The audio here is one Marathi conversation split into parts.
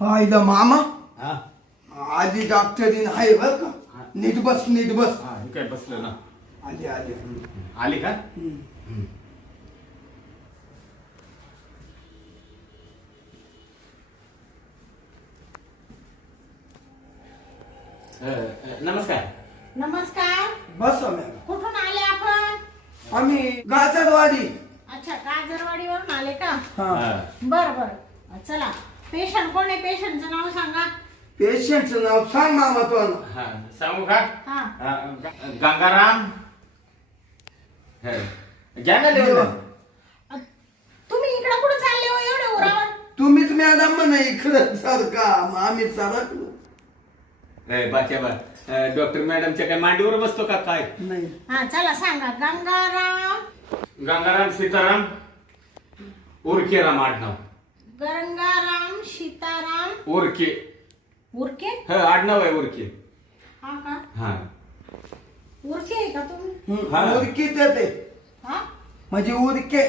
हा इथं मामा हा आधी डॉक्टरीन आहे बर का. नीट बस नीट बस. हा हे काय बसलं ना. आली आली. आली का? नमस्कार. नमस्कार. बस मॅडम. कुठून आले आपण? आम्ही गाजरवाडी. अच्छा, काजरवाडीवरून आले का? हा. बर बर. चला, पेशंट कोण आहे? पेशंटचं नाव सांगा. पेशंटचं नाव सांग मामा तो. हा सांगू का? हा. गंगाराम. घ्या ना लिहून. तुम्ही इकडे कुठे चालले हो एवढे उरावर? तुम्हीच मॅडम म्हणे इकडं सारखा आम्ही सरकलो. बाच्या बा डॉक्टर मॅडमच्या काय मांडीवर बसतो का काय? नाही. हा चला सांगा. गंगाराम. गंगाराम सीताराम उरकेराम आडनाव. गंगाराम सीताराम उरके. उरके. आडनाव आहे उरके. हा का? हा उरके आहे का तुम्ही? हा. उरकीच येते हा म्हणजे उरके.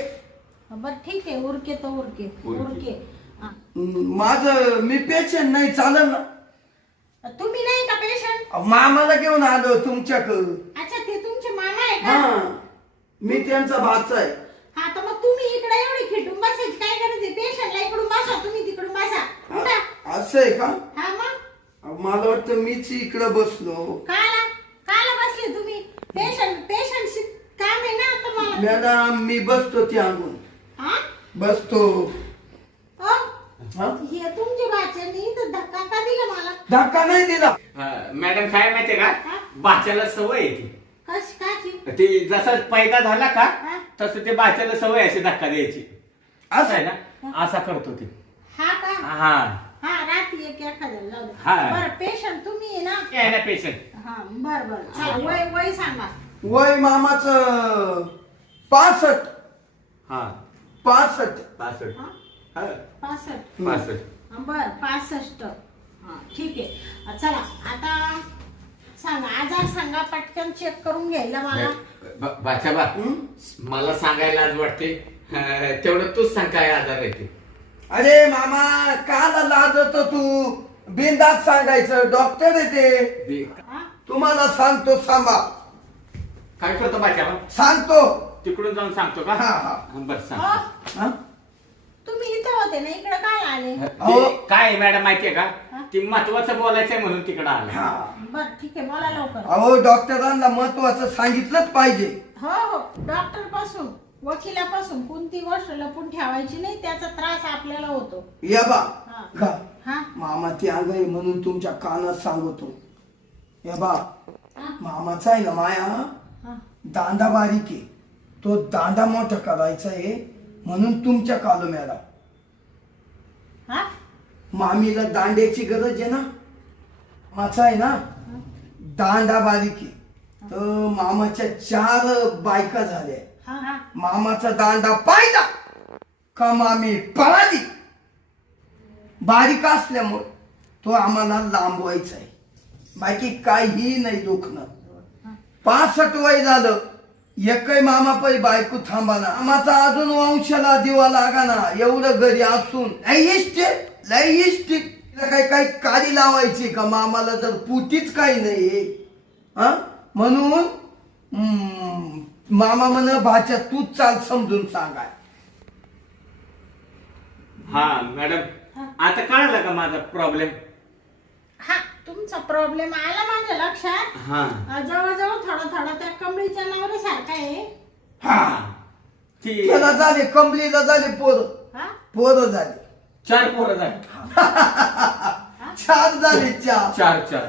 बर ठीक आहे. उरके तो उरके. उरके. उरके. हा. माझं मी पेशंट नाही चालेल ना. तुम्ही नाही का पेशंट? मामाला घेऊन आलो तुमच्याकडं. अच्छा, ते तुमचे मामा आहे हा का? मी त्यांचा भाचा आहे. हा तर मग तुम्ही इकडे एवढी खिटून बसायची काय गरज आहे? पेशंटला इकडून बसा, तुम्ही तिकडून बसा. उठा. असं आहे का? हा मग मला वाटतं मीच इकडं बसलो. काला काला बसले तुम्ही? पेशंट काम आहे ना तुम्हाला. मॅडम मी बसतो त्या अंगून हा बसतो. अ? हा? हे तुमच्या भाच्याने तर धक्का का दिला मला? धक्का नाही दिला. मॅडम काय माहितीये का? हा? बाच्याला सवय आहे ती. कश काची? ते जसा पैदा झाला का हा? तसं ते बाच्याला सवय अशी धक्का द्यायची. असं आहे ना, असा करतो ते. हा का? हा हा रात्री एक एखाद्याला लावलं. हा. बरं पेशंट तुम्ही आहे ना? आहे ना पेशंट. हा बर बर. चला वय सांगा. वय मामाचं 65. हा 65. 65. हा? हा 65. 65. बर 65. हा ठीक आहे. चला आता सांगा. आजार सांगा पटकन चेक करून घ्यायला मला. बाच्या बा मला सांगायला आज वाटते. तेवढं तूच सांग काय आजार आहे ते. अरे मामा काल लाजतो तू. बिनधास्त सांगायचं. डॉक्टर आहे ते. हा? तुम्हाला सांगतो थांबा. काय करतो बाच्या बा? सांगतो. तिकडून जाऊन सांगतो का? हा, हा. बरं सांग. अ, हा? तुम्ही इथं होते ना, इकडे काय आले? ते काय आहे मॅडम माहितीये का? हा? ती महत्वाचं बोलायचंय म्हणून तिकडं आलं. हा. बर ठीक आहे, बोला लवकर. अहो डॉक्टरांना महत्वाचं सांगितलंच पाहिजे. हो हो. डॉक्टर पासून वकिलापासून कोणती गोष्ट लपून ठेवायची नाही. त्याचा त्रास आपल्याला होतो. या बा हा. का हा? मामा ती अंग आहे म्हणून तुमच्या कानात सांगतो. या बा हा? मामाचा आहे ना माया हा. दांडा बारीक आहे. तो दांडा मोठा करायचा आहे म्हणून तुमच्या कालो मॅडम. हा? मामीला दांड्याची गरज आहे ना. माचा आहे ना दांडा बारीक आहे. तर मामाच्या 4 बायका झाल्या. हा हा. मामाचा दांडा पाहिला का मामी पळाली. बारीक असल्यामुळे तो आम्हाला लांबवायचा आहे. बाकी काही नाही दुखणं. 65 वय झालं. एकही मामा पै बायको थांबाना. आम्हाचा अजून वंशाला दिवा लागा ना. एवढं घरी असून लय इष्ट काही काडी लावायची का मामाला? जर पुतीच काही नाही हा म्हणून मामा म्हण भाच्या तूच चाल समजून सांगाय. हा मॅडम आता कळलं का माझा प्रॉब्लेम? हा तुमचा प्रॉब्लेम आला माझ्या लक्षात. हा जवळजवळ थोडा त्या कमळीच्या नवऱ्यासारखा आहे. हा ती त्याला झाले कंबलीला झाले हा? पोरं झाले. 4 पोरं झाली. 4 झाले 4. 4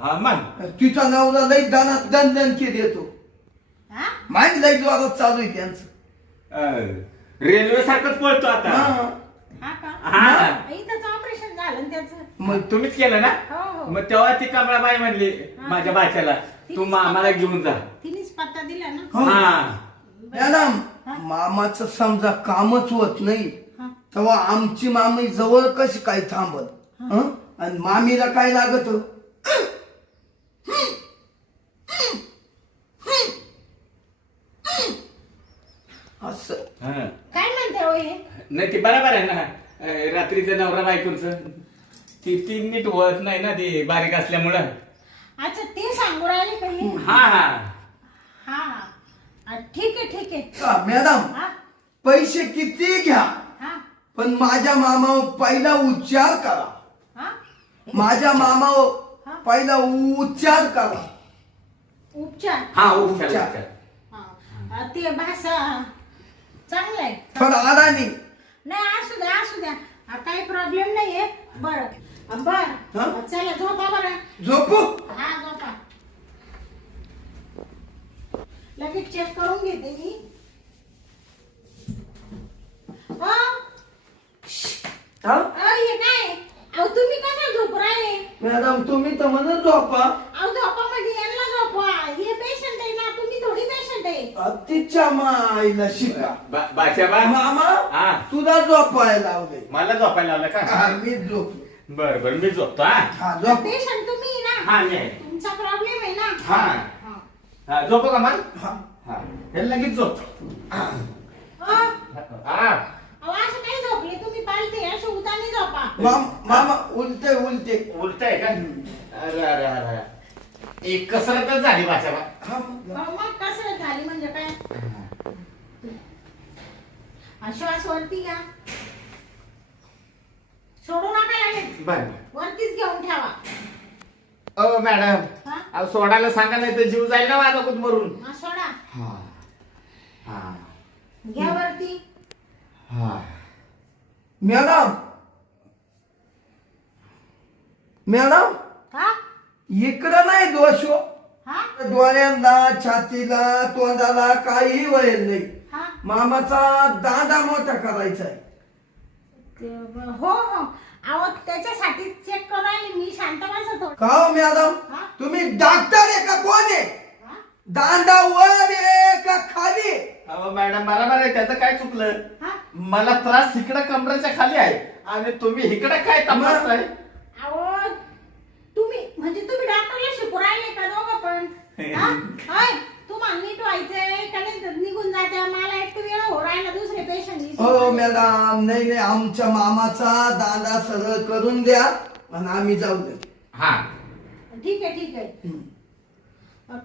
हा मग तिचा नवरा लई दानात दणदण केली येतो. हा? माहिती लई जोरात चालू आहे त्यांचं. रेल्वे सारखंच पळतो आता. हा. हा का? हा. इथंच ऑपरेशन झालं ना त्याचं. मग तुम्हीच केलं ना? हो हो. मग तेव्हा ती कमळाबाई म्हणली माझ्या बाच्याला तू मला घेऊन जा. तिनेच पत्ता दिला ना. हो. हा मॅडम मामाचं समजा कामच होत नाही हा. तेव्हा आमची मामी जवळ कशी काय थांबत. हं? आणि मामीला काय लागत. असं हा. काय म्हणते हो हे? नाही ते बरोबर आहे ना. रात्रीचं नवरा बायकोंच ती नीट होत नाही ना ती बारीक असल्यामुळं. अच्छा ते सांगू राहिले काही. हा हा हा ठीक आहे ठीक आहे. का मॅडम हा पैसे किती घ्या हा पण माझ्या मामावर पहिला उच्चार करा. हा माझ्या मामावर पहिला उच्चार करा. उपचार. हा उपचार उपचार. उपचार. ते भाषा चांगलं आहे. थोडा अडाणी. नाही असू द्या काही प्रॉब्लेम नाहीये. बर हा? चला झोपा बरं. झोपू. हा झोपा. लगेच चेक करून घेते मी. हा? हे काय अहो तुम्ही कशा झोप राहिले. मॅडम तुम्ही तर म्हणत झोपा. अहो झोपा म्हणजे यांना झोपवा. हे पेशंट आहे ना तुम्ही थोडी पेशंट आहे. तिच्या माईला शिका. बाच्याबा मामा हा. तुला झोपायला लावले. मला झोपायला लावलं का? हा, मी झोपलो. बर बर मी झोपतो. हा हा झोप. पेशंट तुम्ही ना. हा मी आहे. तुमचा प्रॉब्लेम आहे ना. हा हा. हा झोपू का मग? हा. हा हे लगेच झोप. हा. हा अहो असं काही झोपले तुम्ही पालते असे उतानी झोपा. मामा उलटे उलटे. उलट आहे का? अरे अरे अरे एक कसरतच झाली बाच्याबा. हा मग. मग कसं झाली म्हणजे काय. श्वास वरती घ्या. सोडू नका लागेल. बर वरतीच घेऊन ठेवा. ओ मॅडम हा? अहो सोडायला सांगा नाही तर जीव जाईल ना माझा कुठ मरून. हा सोडा. हा हा घ्या वरती. हा मॅडम मॅडम हा इकडं नाही दोष हो. हा डोळ्यांना छातीला तोंडाला काही वळेल नाही. हा मामाचा दांडा मोठा करायचा आहे. हो अहो त्याच्यासाठी चेक करू राहिले मी. शांत बसा थोडं. का हो मॅडम हा? तुम्ही डॉक्टर आहे का कोण आहे. हा? दांडा वर आहे का खाली. अहो मॅडम बरोबर आहे त्याचं काय चुकलं. हा? मला त्रास इकडं कमरेच्या खाली आहे आणि तुम्ही इकडं काय तपासताय. अहो तुम्ही म्हणजे तुम्ही डॉक्टरला शिकू राहिले का दोघं पण. हा? होय तुम्हाला नीट व्हायचंय का नाही तर निघून जाते. मला एक वेळ हो राहिला दुसरे पेशंट. हो मॅडम नाही आमच्या मामाचा दांडा सरळ करून द्या आणि आम्ही जाऊ दे. हा ठीक आहे.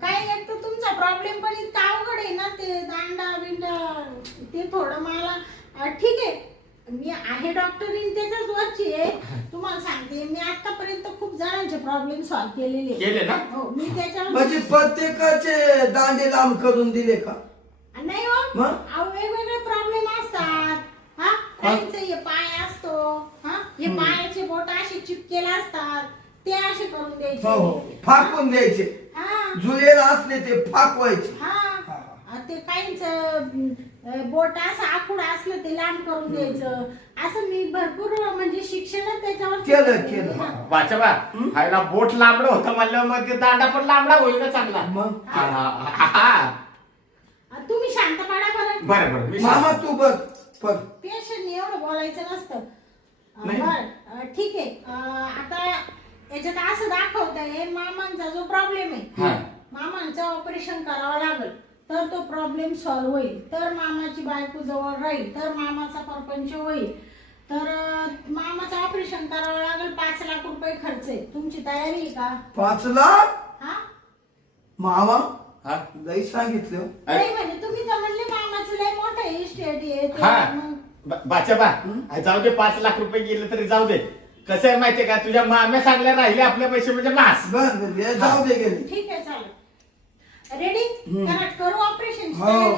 काय एक तर तुमचा प्रॉब्लेम पण इतका अवघड आहे ना. ते दांडा बिंडा ते थोडं मला ठीक आहे. मी आहे डॉक्टरीन त्याच्याच वरची आहे. तुम्हाला सांगते मी आतापर्यंत खूप जणांचे प्रॉब्लेम सॉल्व्ह केलेले केले ना? हो मी त्याच्यावर म्हणजे प्रत्येकाचे दांडे लांब करून दिले का. नाही हो मग? अहो वेगवेगळे प्रॉब्लेम असतात. हा काहींचे हे पाय असतो. हा हे पायाचे बोट असे चिपकेले असतात ते असे करून हो द्यायचे. फाकून द्यायचे. हा जुलेला असले ते फाकवायचे. हा ते काहींच बोट असं आखूड असलं ते लांब करून द्यायचं. असं मी भरपूर म्हणजे शिक्षण त्याच्यावर केलं. वाचबा हायला बोट लांबडं होतं म्हणलं मग ते दांडा पण लांबडा होईल ना चांगला. मग तुम्ही शांत पडा बरं. बरं मी मामा तू बघ बघ. पेशंट एवढं बोलायचं नसतं. नाही. बर ठीक आहे. आता याच्यात असं दाखवतंय मामांचा जो प्रॉब्लेम हा. आहे मामांचं ऑपरेशन करावं लागेल तर तो प्रॉब्लेम सॉल्व्ह होईल. तर मामाची बायको जवळ राहील तर मामाचा परपंच होईल. तर मामाचं ऑपरेशन करावं लागेल. 5 लाख रुपये खर्च आहे. तुमची तयारी आहे का. 5 लाख हा मामा हा? लई सांगितलं. नाही म्हणजे तुम्ही तर म्हणले मामाचं लय मोठं इस्टेट आहे ते हा मग बाच्याबा जाऊ दे 5 लाख रुपये गेले तरी जाऊ दे. कसं आहे माहितीये का तुझ्या माम्या चांगल्या राहिले आपले पैसे म्हणजे मास. बर जाऊ दे गेले. ठीक आहे चालेल. रेडी करू ऑपरेशन. हो.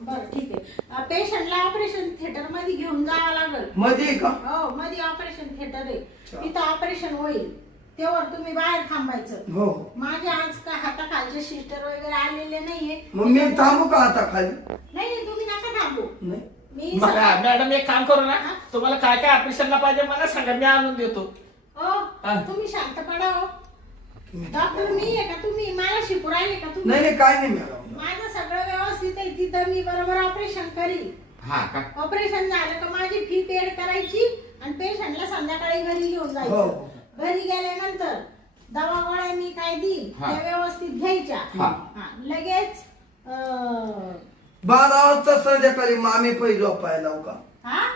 बरं ठीक आहे. पेशंटला ऑपरेशन थिएटर मध्ये घेऊन जावं लागेल. मध्ये का. हो मध्ये ऑपरेशन थिएटर आहे. तिथं ऑपरेशन होईल तेव्हा तुम्ही बाहेर थांबायचं. हो माझे आज का हाताखालचे सिस्टर वगैरे आलेले नाहीये. मग मी थांबू का आता खाली. नाही तुम्ही नका थांबू. नाही मी मॅडम एक काम करू ना तुम्हाला काय काय ऑपरेशनला पाहिजे मला सांगा मी आणून देतो. हो तुम्ही शांत पडा. हो डॉक्टर मी आहे का तुम्ही मला शिकू राहिले का तुम्ही. नाही काय नाही मॅडम. माझं सगळं व्यवस्थित आहे. तिथं मी बरोबर ऑपरेशन करीन. हा का ऑपरेशन झालं का माझी फी पेड करायची आणि पेशंटला संध्याकाळी घरी घेऊन जायचं. हो. घरी गेल्यानंतर दवा गोळ्या मी काय देईल त्या व्यवस्थित घ्यायच्या. लगेच 12 वाजता संध्याकाळी मामी पै झोपायला लावू का. हा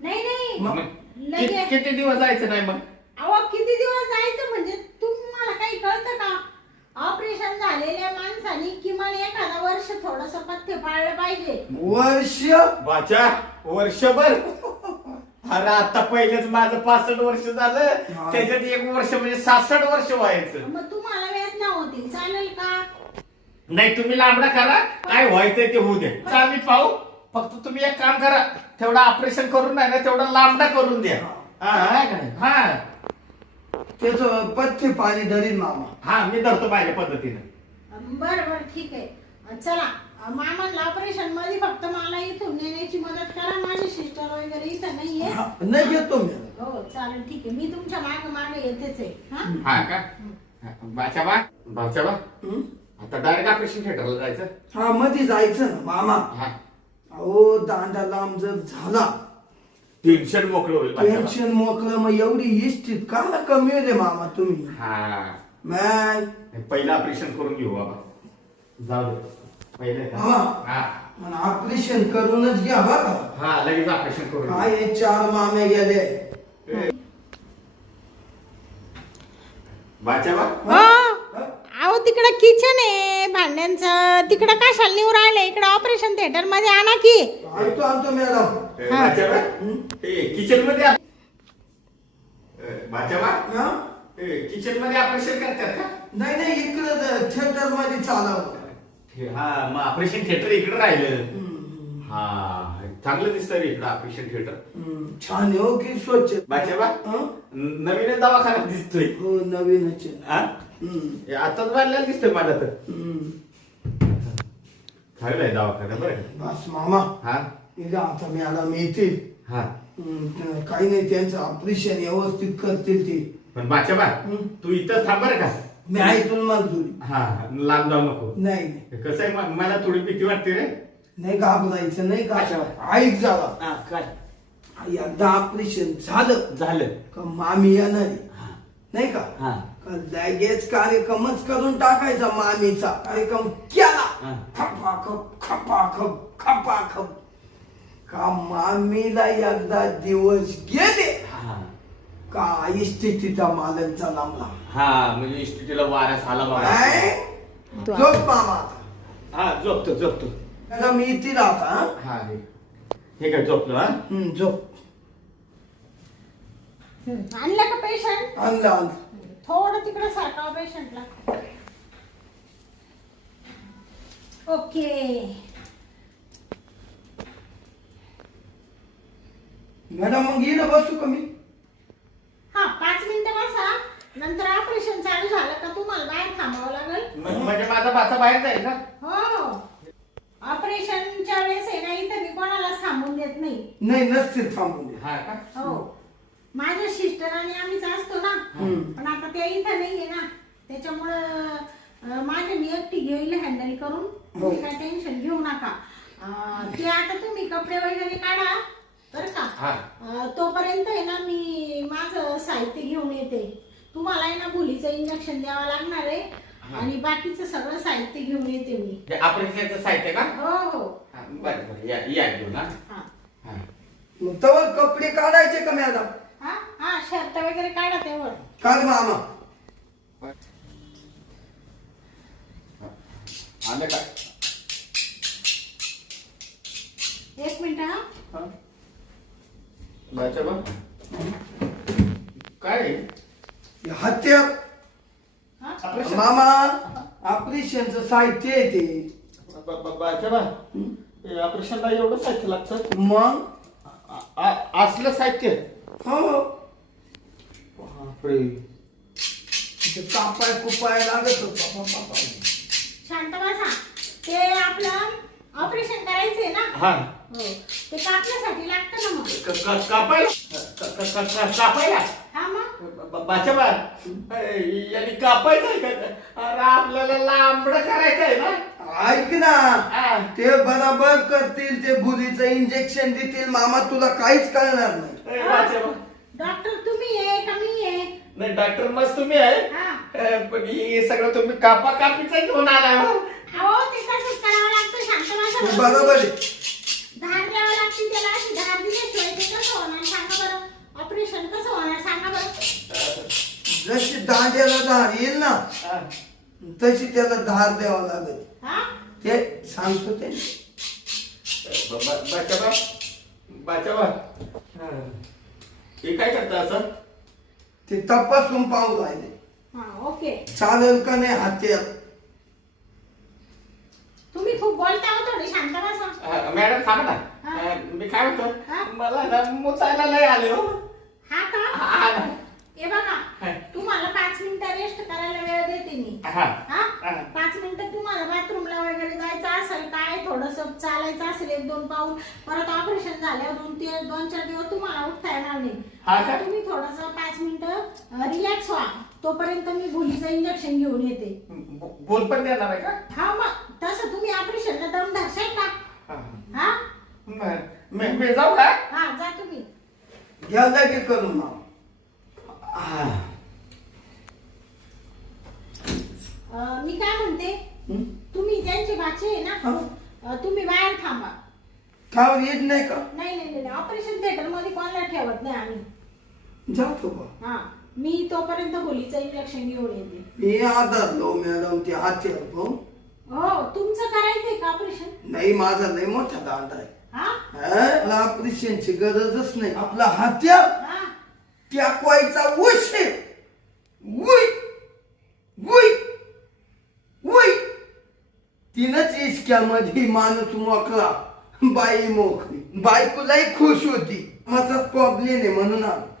नाही मग? लगेच किती दिवस जायचं नाही मग? अहो किती दिवस जायचं म्हणजे तुम्हाला काही कळतं का? ऑपरेशन झालेल्या माणसाने किमान एखादा वर्ष थोडस पथ्य पाळलं पाहिजे. वर्ष बाचा वर्षभर? अरे आता पहिलेच माझं 65 वर्ष झालं, हा. त्याच्यात एक वर्ष म्हणजे 66 वर्ष व्हायचं. मग तुम्हाला वेदना होतील चालेल का? नाही तुम्ही लांबडा करा, काय व्हायचंय ते होऊ दे. आम्ही पाहू. फक्त तुम्ही एक काम करा, तेवढं ऑपरेशन करून नाही ना तेवढा लांबडा करून द्या. हा का नाही? हा त्याच पथ्य पाणी धरीन मामा. हा मी धरतो माझ्या पद्धतीने. बरं बरं ठीक आहे. चला मामाला ऑपरेशन मध्ये फक्त मला इथून नेण्याची मदत करा. माझे सिस्टर वगैरे इथं नाहीये. हा, नाही घेतो मी. हो चालेल ठीक आहे. मी तुमच्या मागे मागे येतेच आहे. हा हा का? बाचा हं? आता डायरेक्ट ऑपरेशन थिएटरला जायचं. हा मध्ये जायचं ना मामा. हा अहो दांडा लांब जर झाला टेन्शन मोकळं होईल बाचा. टेन्शन मोकळं, मग एवढी इष्टीत का कमी होते मामा तुम्ही? हा मग पहिलं ऑपरेशन करून घेऊ बाबा. जाऊ दे पहिले का? हा. हा ऑपरेशन करूनच घ्या बघा. हा लगेच ऑपरेशन करून घेऊ. काय हे 4 मामे गेले. बाचा अहो तिकडं किचन आहे भांड्यांचं, तिकडं कशाला निवड राहिले? इकडं ऑपरेशन थिएटर मध्ये आणा की. आणतो मॅडम. किचन मध्ये बाचा हा? किचन मध्ये ऑपरेशन करतात का? नाही इकडं थिएटर मध्ये चालवलं. हा मग ऑपरेशन थिएटर इकडे राहिलं. हम्म. हा चांगलं दिसतं रे इकडं ऑपरेशन थिएटर. छान आहे हो की स्वच्छ. बाचा हं? नवीन दवाखाना दिसतोय. हो नवीनच आहे. हा? हे आताच बांधलेला दिसतोय मला तर. चांगलं आहे दवाखाना बरं. बस मामा हा इकडं आता मॅडम येतील. हा काही नाही त्यांचं ऑपरेशन व्यवस्थित करतील ते. पण बाचा तू इथंच थांब बरं का. मी ऐकून मंजुरी. हा लांब जाऊ नको. नाही कसं आहे मला थोडी भीती वाटते रे. नाही घाबरायचं नाही अच्छा. का? ऐक झाला काय एकदा ऑपरेशन झालं झालं? का मामी येणार आहे. नाही का? हा का लगेच कार्यक्रमच करून टाकायचा मामीचा. कार्यक्रम केला हा. खपाखप का मामीला एकदा दिवस गेले हा का इस्थितीचा मालकचा लांबला. हा म्हणजे इस्टेटीला वाऱ्यास आला बघा. काय? झोप मामा आता. हा झोपतो. त्याला मी इथे राहता. हा हे काय झोपलो हा. झोप. आणलं का पेशंट? आणलं. थोडं तिकडे सारखा पेशंटला. ओके मॅडम मग येणं बसू का मी? हा 5 मिनिटं बसा. नंतर ऑपरेशन चालू झालं का तुम्हाला बाहेर थांबावं लागेल. म्हणजे माझा बाचा बाहेर जाईल का? हो ऑपरेशनच्या वेळेस आहे ना इथं मी कोणालाच थांबून देत नाही. नाही नसते थांबून दे. हा का? हो माझ्या सिस्टर आणि आम्हीच असतो ना. पण आता ते इथं नाहीये ना, त्याच्यामुळं माझे मी एकटी घेईल हँडल करून. तुम्ही काय टेन्शन घेऊ नका. ते आता तुम्ही कपडे वगैरे काढा बरं का. तोपर्यंत आहे ना मी माझं साहित्य घेऊन येते. तुम्हाला आहे ना भुलीचं इंजेक्शन द्यावं लागणार आहे आणि बाकीचं सगळं साहित्य घेऊन येते मी. ऑपरेशनचं साहित्य का? हो बरं या घेऊन. हा मग तवर कपडे काढायचे का मॅडम? हा हा शर्ट वगैरे काढा तेवढं. काढ मामा. आलं काय? 1 मिनिट हा. बाचा काय हत्या हा मामा ऑपरेशनचं साहित्य आहे ते. बाचा ऑपरेशनला एवढं साहित्य लागतं? मग असलं साहित्य? हो बापरे. ते कापाय कुपाय लागत होत. शांत बसा. ते आपलं ऑपरेशन करायचंय ना. हा हो ते कापण्यासाठी लागतं ना मग. कापायला? हा मग बाचा यांनी कापायचं आहे का? अरे आपल्याला लांबडं करायचं आहे ना. ऐक ना ते बरोबर करतील. ते बुलीचं इंजेक्शन देतील मामा. तुला काहीच कळणार नाही. डॉक्टर तुम्ही आहे का मी आहे? नाही डॉक्टर मस्त तुम्ही आहे. हा पण हे सगळं तुम्ही कापाकापीचं घेऊन आला. अहो ते तसंच करावं लागतं. शांत तू बसा. बरोबर आहे. धार द्यावं लागते त्याला. अशी धार दिल्याशिवाय ते कसं होणार सांगा बरं. दांड्याला धार येईल ना हा. तशी त्याला धार द्यावा लागेल हा ते सांगतो ते बाचाबा हे काय करता असं ते तपासून पाहू राहिले हा ओके चालेल का नाही हात्यात तुम्ही खूप बोलता हो थोडे शांत बसा मॅडम थांबा ना हा. मी काय हा. म्हणतो मला ना मुतायला लय आले हो हा का हा ना. हे बघा हा. तुम्हाला 5 मिनिटं रेस्ट करायला वेळ देते मी हा. हा हा. 5 मिनिटं तुम्हाला बाथरूमला वगैरे जायचं असेल काय थोडस चालायचं असेल 1-2 पाऊल परत ऑपरेशन झाल्यावर 2-4 दिवस तुम्हाला उठता येणार नाही हा का? आता तुम्ही थोडस 5 मिनिटं रिलॅक्स व्हा तोपर्यंत मी भुलीचं इंजेक्शन घेऊन येते बोल पण देणार आहे का हा मग तसं तुम्ही ऑपरेशनला दम धरशाल का हा. हा मी जाऊ का हा जा तुम्ही घ्या लगे करून ना मी काय म्हणते तुम्ही त्यांची भाची आहे ना तुम्ही बाहेर थांबा खावर येत नाही का नाही ऑपरेशन थिएटर मध्ये कोणाला ठेवत नाही आम्ही जातो बा हा मी तोपर्यंत भुलीचं इंजेक्शन घेऊन येते मी आधारलो मॅडम ते हात्यावर पाहून हो तुमचं करायचंय का ऑपरेशन नाही माझा लय मोठा दांड आहे हा ऑपरेशनची गरजच नाही आपला हात्यार हा टाकवायचा उशे उई उई उई तीनच इचक्यामध्ये माणूस मोकळा बाई मोकळी बायकोलाही खुश होती माझा प्रॉब्लेम आहे म्हणून आलो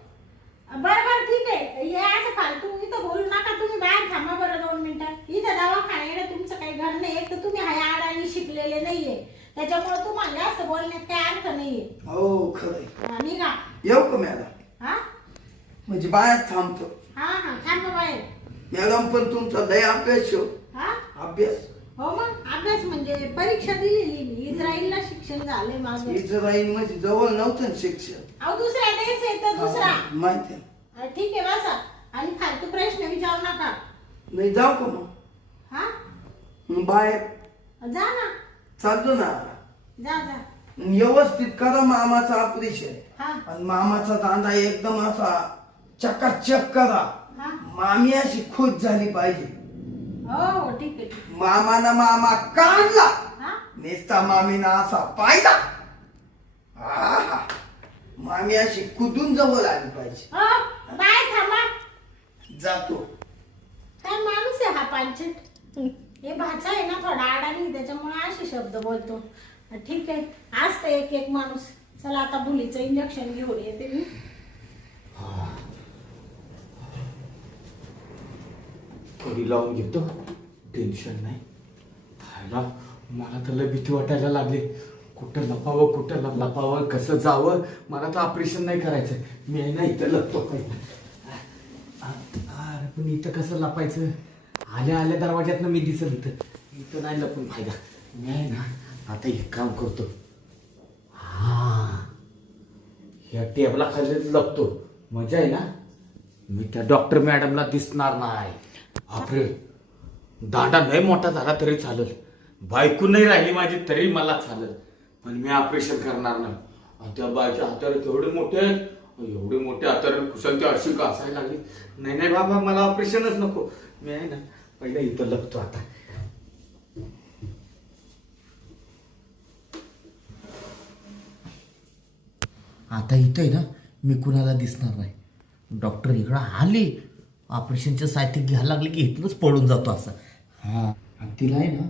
बरं ठीक आहे हे असं फालतू इथं बोलू नका तुम्ही बाहेर थांबा बरं 2 मिनिटं इथं दवाखान्याकडे तुमचं काही घर नाही एक तर तुम्ही हाय आडाणी शिकलेले नाहीये त्याच्यामुळे तुम्हाला जास्त बोलण्यात काही अर्थ नाहीये हो खरंय हा, निघा येऊ का मॅडम हा म्हणजे बाहेर थांबतो हा थांबा बाहेर मॅडम पण तुमचा लय अभ्यास हो हा अभ्यास हो मग अभ्यास म्हणजे परीक्षा दिलेली मी इस्रायलला शिक्षण झालंय माझं इस्राईल म्हणजे जवळ नव्हतं ना शिक्षण अहो दुसरा देश आहे तर दुसरा माहिती आहे. ठीक आहे बसा आणि फालतू प्रश्न विचारू नका नाही जाऊ का मग हा बाहेर जा ना चाललो ना जा व्यवस्थित करा मामाचं ऑपरेशन हा आणि मामाचा दांडा एकदम असा चकाचक करा हा मामी अशी खुश झाली पाहिजे हो ठीक आहे मामाना मामा काढला हा नेसता मामीना असा पाहिला आहा. मामी अशी कुदून जवळ आली पाहिजे हो बाय थांबा जातो काय माणूस आहे हा पांचट हे भाचा आहे ना थोडा अडाणी त्याच्यामुळे असे शब्द बोलतो ठीक आहे आज तर एक माणूस चला आता भुलीचं इंजेक्शन घेऊन येते मी कडी लावून घेतो टेन्शन नाही खायला मला तर लय भीती वाटायला लागली कुठं लपावं कसं जावं मला तर ऑपरेशन नाही करायचं मी आहे ना इथं लपतो अरे पण इथं कसं लपायचं आल्या दरवाज्यातनं मी दिसल इथं नाही लपून फायदा मी आहे ना आता एक काम करतो हा ह्या टेबला खाली लपतो मजा आहे ना मी त्या डॉक्टर मॅडमला दिसणार नाही बापरे दांडा नाही मोठा झाला तरी चालेल बायको नाही राहिली माझी तरी मला चालेल पण मी ऑपरेशन करणार नाही आणि त्या बायच्या हाताला एवढे मोठे हाताला कुशल ते अशी का असायला लागली नाही बाबा मला ऑपरेशनच नको मी आहे ना पहिला इथं लपतो आता इथं आहे ना मी कुणाला दिसणार नाही डॉक्टर इकडं आले ऑपरेशनचं साहित्य घ्यायला लागले की इथूनच पळून जातो असं हां आणि तिला आहे ना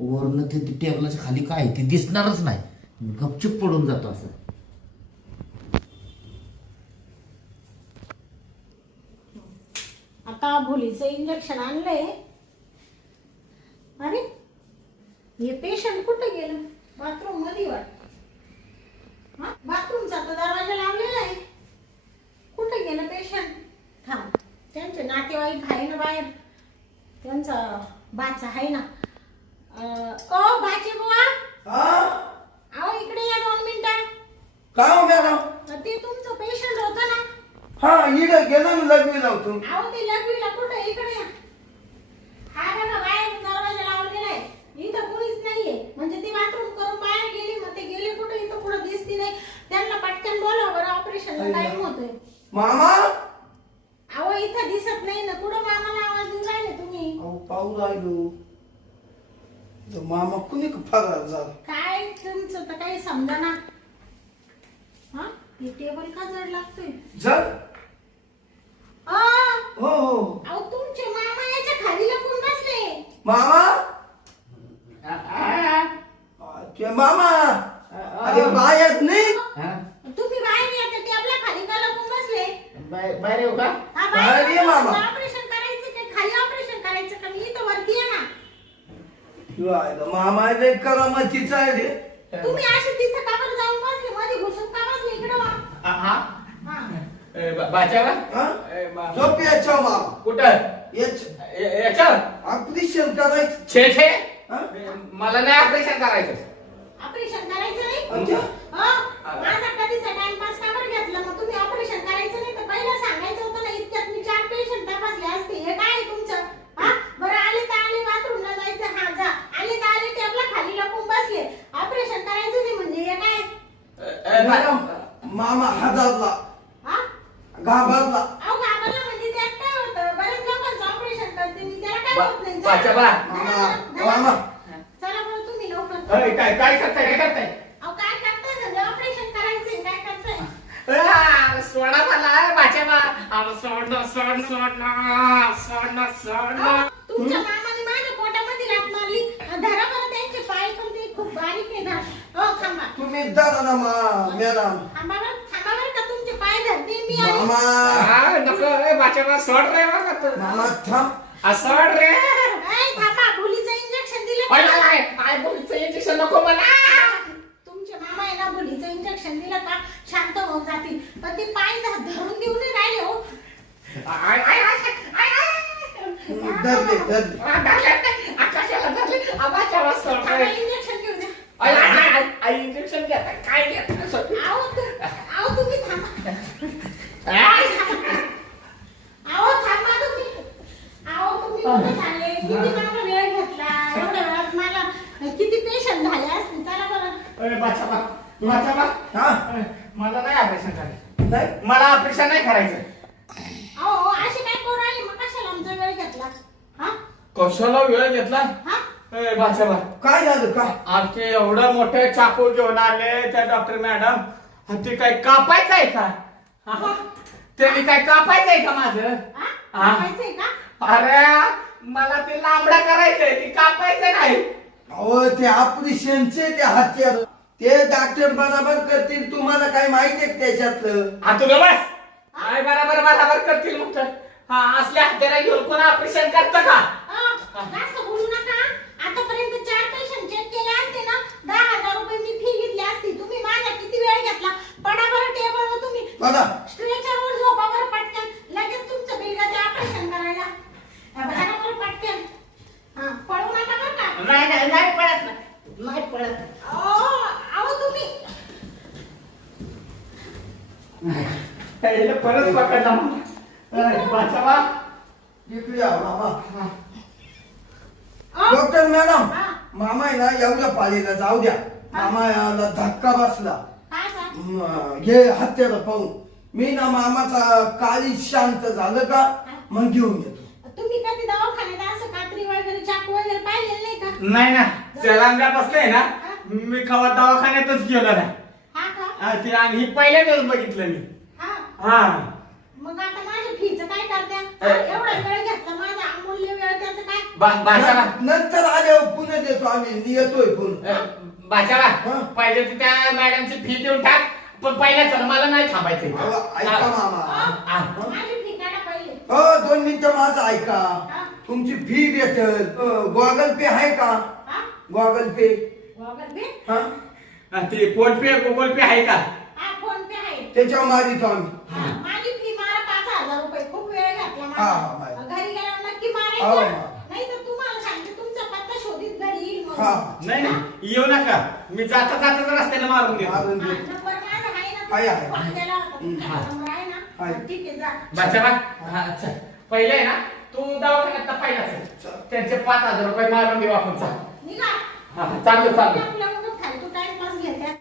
वरनं ते टेबलाच्या खाली काय आहे ते दिसणारच नाही गपचूप पळून जातो असं आता भुलीचं इंजेक्शन आणलंय अरे हे पेशंट कुठे गेलं बाथरूम मध्ये वाटत बाथरूमचा तर दरवाजा लावलेला आहे कुठे गेलं पेशंट थांब त्यांचे नातेवाईक आहे ना बाहेर त्यांचा बाचा आहे ना ओ बाचे बुवा अहो इकडे या 2 मिनिटं काय हो मॅडम ते तुमचं पेशंट होतं ना हा इकडे गेला मी लग्न लावतो अहो ते लघवीला कुठे इकडे या हा बघा बाहेर दरवाजा लावलेला आहे इथं कोणीच नाहीये म्हणजे ती बाथरूम करून बाहेर गेली मग ते गेले कुठे इथं कुठं दिसती नाही त्यांना पटकन बोलावं बरं ऑपरेशनला टाइम होतोय मामा अहो इथं दिसत नाही ना कुठं मामा कुणी फरार झाला काय तुमचं तर काही समजा ना. हा हे टेबल का जड लागतोय? जर आ, हो हो अहो तुमचे मामा याच्या खाली लपून बसले. मामा ते मामा अरे बाहेर नाही तुम्ही बाहेर या त्या टेबला खाली का लपून बसले? बाहेर येऊ का? हा बाहेर ये मामा. ऑपरेशन करायचं काय खाली ऑपरेशन करायचं का? मी इथं वरती आहे ना. मामा लय करामतीचा आहे रे. तुम्ही असे तिथं का बरं जाऊन बसले? मध्ये घुसून का बसले? इकडे वा. हा हा. बाच्याला हा? झोप याच्या मामा कुठं याच्यावर ऑपरेशन करायचं. छे छे हा? मला नाही ऑपरेशन करायचं. ऑपरेशन करायचं नाही? अच्छा. हो. माझा कधीचा टाइमपास का बरं घेतला? मग तुम्ही ऑपरेशन करायचं नाही तर पहिलं सांगायचं होतं ना. इतक्यात मी 4 पेशंट तपासले असते. हे काय आहे तुमचं? हा बरं आले तर आले बाथरूमला जायचं. हा जा. आले तर आले टेबला खाली लपून बसले. ऑपरेशन करायचं नाही म्हणजे हे काय? मॅडम मामा हादरला हा घाबरला. अहो घाबरला म्हणजे त्यात काय होतं? बरेच लोकांचं ऑपरेशन करते मी. त्याला काय होत नाही. बाच्याबा. मामा चला बरं तुम्ही लवकर. काय काय करताय? अहो काय करताय? म्हणजे ऑपरेशन करायचंय. काय करताय? सोडा मला बाच्याबा. सोड. तुमच्या मामाने माझ्या पोटामध्ये लाथ मारली. धरा बरं त्यांचे पाय पण ते खूप बारीक आहे. धरा. हो थांबा. तुम्ही धरा ना मॅडम. थांबा बरं का तुमचे पाय धरते मी. आणि- मामा नको बाच्याबा सोड रे बघा तू. मामा थांब. सोड रे. ऐ, थांबा. भुलीचं इंजेक्शन दिलं का? काय बोलचं इंजेक्शन नको मला. तुमचे मामा आहे ना भुलीचं इंजेक्शन दिलं का शांत होऊन जातील. पण ते पाय धरून देऊ नाही राहिले हो. धरले धरले. आकाशाला धरले. बाच्याबा सोड थांबा, रे. इंजेक्शन घेऊ द्या. इंजेक्शन घ्या काय घ्या. अहो तुम्ही थांबा. अहो थांबा तुम्ही. अहो तुम्ही कुठे झाले? किती माझा वेळ घेतला? एवढ्या वेळात मला किती पेशंट झाले असते. चला बरं. बाच्याबा हा मला नाही ऑपरेशन करायचं. नाही मला ऑपरेशन नाही करायचं. अहो असे काय करू राहिले? मग कशाला आमचा वेळ घेतला? हा कशाला वेळ घेतला? हा बाच्याबा काय झालं का? आमचे एवढं मोठे चाकू घेऊन आले त्या डॉक्टर मॅडम. ते काय कापायचं आहे का? त्यांनी काय कापायचं आहे का माझं? हा खायचंय का? अरे मला ते लांबडा करायचंय ते कापायचं नाही. अहो ते ऑपरेशनचे ते हत्यार ते डॉक्टर बरोबर करतील. तुम्हाला काय माहिती आहे का त्याच्यातलं? हा तुला बस काय बरोबर करतील मग तर. असल्या हत्यारा घेऊन कोण ऑपरेशन करतं का? जास्त बोलू नका. आतापर्यंत 4 पेशंट चेक केले असते ना. 10,000 रुपये मी फी घेतली असती. तुम्ही माझा किती वेळ घेतला? पडा बरं टेबलवर. तुम्ही बघा स्ट्रेचरवर झोपा बरं पटकन. लगेच तुमचं बिलगाचे ऑपरेशन करायला. बघा बरं पटकन. हा पळू नका बरं का. नाही पडत. अहो तुम्ही परत पकडला मग. बाच्याबा इकडे या मामा. डॉक्टर मॅडम मामा आहे ना एवढ्या पाळीला जाऊ द्या. मामाला धक्का बसला. काय सांग? हे हत्याला पाहून मी ना मामाचा काळी शांत झालं का मग घेऊन येतो. तुम्ही कधी दवाखान्यात असं कात्री वगैरे चाकू वगैरे पाहिलेलं नाही का? नाही ना चलांगा बसले ना. मी कवा दवाखान्यातच गेलो ना. हा का? ते आणि ही पहिल्यांदाच बघितलं मी. हा मग आता माझ्या फीचं काय करत्या? एवढा वेळ घेतला माझा अमूल्य वेळ. त्याचं काय? बाच्याबा नंतर आल्यावर पुन्हा देतो आम्ही. येतोय पुन्हा. बाच्याबा हा. पहिले तर त्या मॅडमची फी देऊन टाक. पण पहिल्या चल मला नाही थांबायचं इथं. अहो, ऐका मामा. हा. माझी फी काढा पहिले. 2 मिनिटं माझं ऐका. तुमची फी भेटल. गॉगल पे आहे का? हा? गॉगल पे. गॉगल पे? हा ते फोन पे गुगल पे आहे का? हा फोन पे आहे. त्याच्यावर मारितो आम्ही. माझी फी मारा 5,000 रुपये. खूप वेळ घातला हा, माझा. हा. घरी गेल्यावर नक्की हा, मारायचं. हा. नाही तर तुम्हाला सांगते तुमचा पत्ता शोधित घरी येईल मग. हा नाही नाही येऊ नका. मी जाता जाता रस्त्याला मारून देतो. मारून हा, देतो. नंबर माझा आहे ना? आहे, आहे. फोन केला होता. तुमचा नंबर आहे ना? आहे. ठीक आहे जा. बाच्याबा अच्छा पहिले आहे ना तू दवाखान्यात पहिलाच त्यांचे 5,000 रुपये मारून देऊ आपण. निघा. चालू आपल्या मुलं फालतू टाइमपास घेतात.